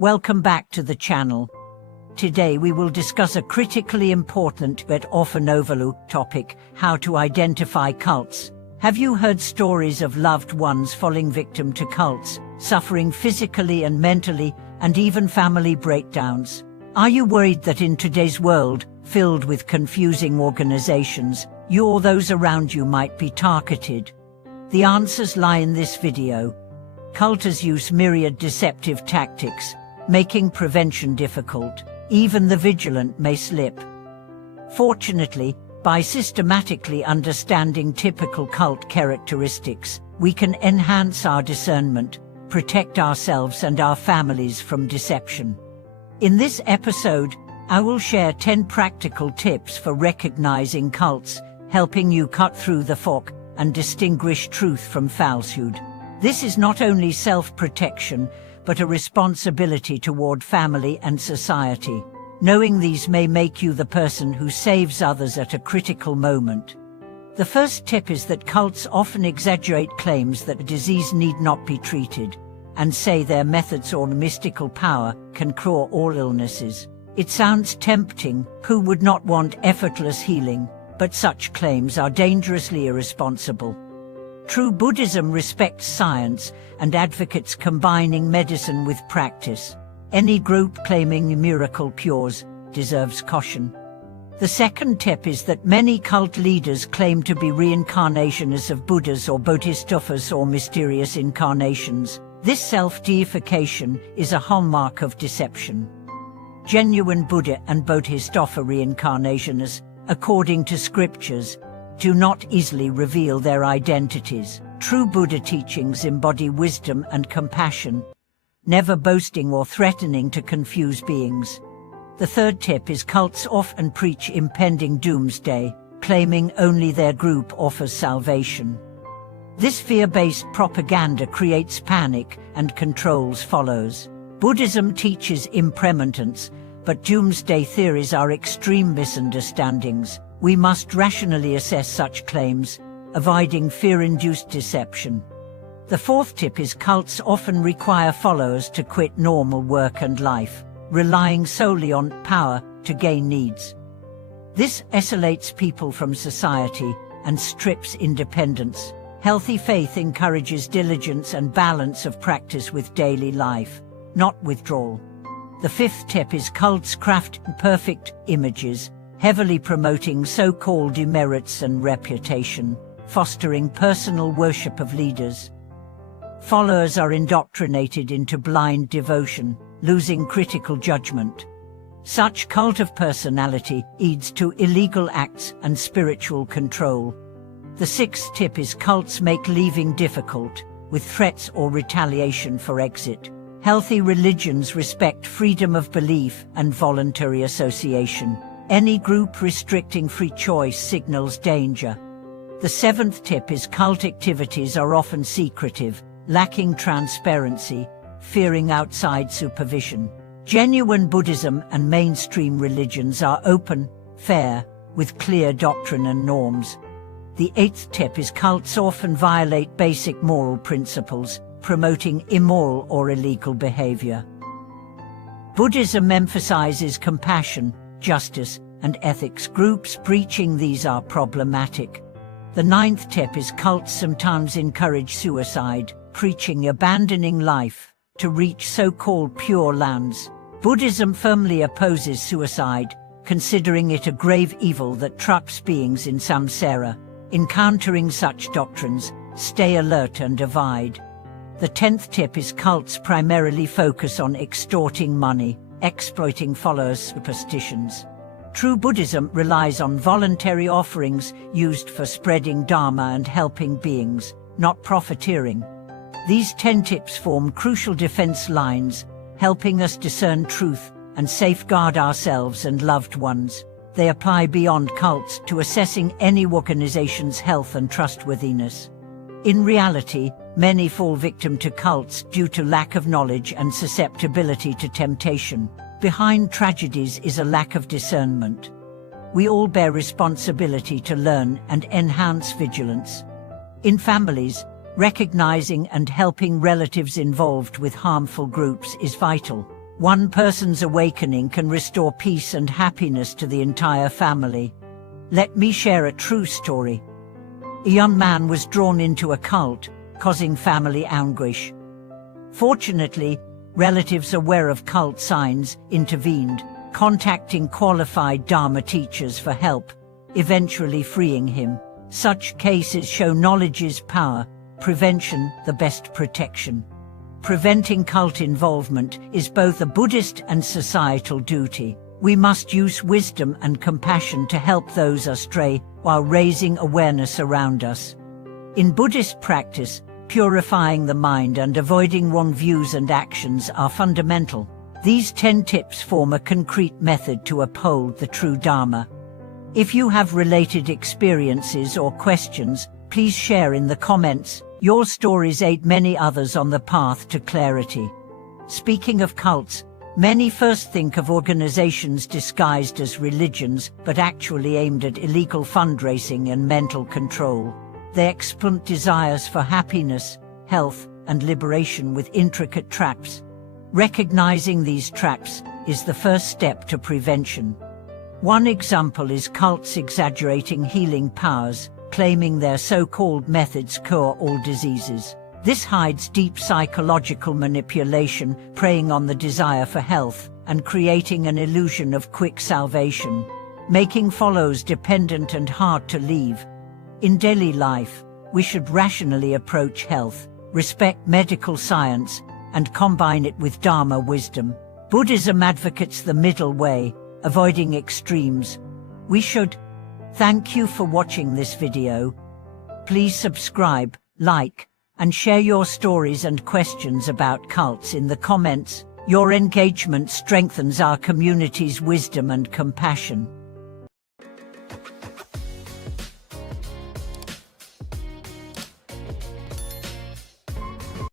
Welcome back to the channel. Today we will discuss a critically important but often overlooked topic: how to identify cults. Have you heard stories of loved ones falling victim to cults, suffering physically and mentally, and even family breakdowns? Are you worried that in today's world, filled with confusing organizations, you or those around you might be targeted? The answers lie in this video. Cults use myriad deceptive tactics, making prevention difficult. Even the vigilant may slip. Fortunately, by systematically understanding typical cult characteristics, we can enhance our discernment, protect ourselves and our families from deception. In this episode, I will share 10 practical tips for recognizing cults, helping you cut through the fog and distinguish truth from falsehood. This is not only self-protection, but a responsibility toward family and society. Knowing these may make you the person who saves others at a critical moment. The first tip is that cults often exaggerate claims that a disease need not be treated, and say their methods or mystical power can cure all illnesses. It sounds tempting. Who would not want effortless healing? But such claims are dangerously irresponsible. True Buddhism respects science and advocates combining medicine with practice. Any group claiming miracle cures deserves caution. The second tip is that many cult leaders claim to be reincarnations of Buddhas or Bodhisattvas or mysterious incarnations. This self-deification is a hallmark of deception. Genuine Buddha and Bodhisattva reincarnations, according to scriptures, do not easily reveal their identities. True Buddha teachings embody wisdom and compassion, never boasting or threatening to confuse beings. The third tip is cults often preach impending doomsday, claiming only their group offers salvation. This fear-based propaganda creates panic and controls followers. Buddhism teaches impermanence, but doomsday theories are extreme misunderstandings. We must rationally assess such claims, avoiding fear-induced deception. The fourth tip is cults often require followers to quit normal work and life, relying solely on power to gain needs. This isolates people from society and strips independence. Healthy faith encourages diligence and balance of practice with daily life, not withdrawal. The fifth tip is cults craft perfect images, heavily promoting so-called demerits and reputation, fostering personal worship of leaders. Followers are indoctrinated into blind devotion, losing critical judgment. Such cult of personality leads to illegal acts and spiritual control. The sixth tip is cults make leaving difficult, with threats or retaliation for exit. Healthy religions respect freedom of belief and voluntary association. Any group restricting free choice signals danger. The seventh tip is cult activities are often secretive, lacking transparency, fearing outside supervision. Genuine Buddhism and mainstream religions are open, fair, with clear doctrine and norms. The eighth tip is cults often violate basic moral principles, promoting immoral or illegal behavior. Buddhism emphasizes compassion, justice, and ethics. Groups preaching these are problematic. The ninth tip is cults sometimes encourage suicide, preaching abandoning life to reach so-called pure lands. Buddhism firmly opposes suicide, considering it a grave evil that traps beings in samsara. Encountering such doctrines, stay alert and divide. The 10th tip is cults primarily focus on extorting money, exploiting followers' superstitions. True Buddhism relies on voluntary offerings used for spreading Dharma and helping beings, not profiteering. These 10 tips form crucial defense lines, helping us discern truth and safeguard ourselves and loved ones. They apply beyond cults to assessing any organization's health and trustworthiness. In reality, many fall victim to cults due to lack of knowledge and susceptibility to temptation. Behind tragedies is a lack of discernment. We all bear responsibility to learn and enhance vigilance. In families, recognizing and helping relatives involved with harmful groups is vital. One person's awakening can restore peace and happiness to the entire family. Let me share a true story. A young man was drawn into a cult, causing family anguish. Fortunately, relatives aware of cult signs intervened, contacting qualified Dharma teachers for help, eventually freeing him. Such cases show knowledge is power, prevention the best protection. Preventing cult involvement is both a Buddhist and societal duty. We must use wisdom and compassion to help those astray while raising awareness around us. In Buddhist practice, purifying the mind and avoiding wrong views and actions are fundamental. These 10 tips form a concrete method to uphold the true Dharma. If you have related experiences or questions, please share in the comments. Your stories aid many others on the path to clarity. Speaking of cults, many first think of organizations disguised as religions, but actually aimed at illegal fundraising and mental control. They exploit desires for happiness, health, and liberation with intricate traps. Recognizing these traps is the first step to prevention. One example is cults exaggerating healing powers, claiming their so-called methods cure all diseases. This hides deep psychological manipulation, preying on the desire for health and creating an illusion of quick salvation, making followers dependent and hard to leave. In daily life, we should rationally approach health, respect medical science, and combine it with Dharma wisdom. Buddhism advocates the middle way, avoiding extremes. We should. Thank you for watching this video. Please subscribe, like, and share your stories and questions about cults in the comments. Your engagement strengthens our community's wisdom and compassion.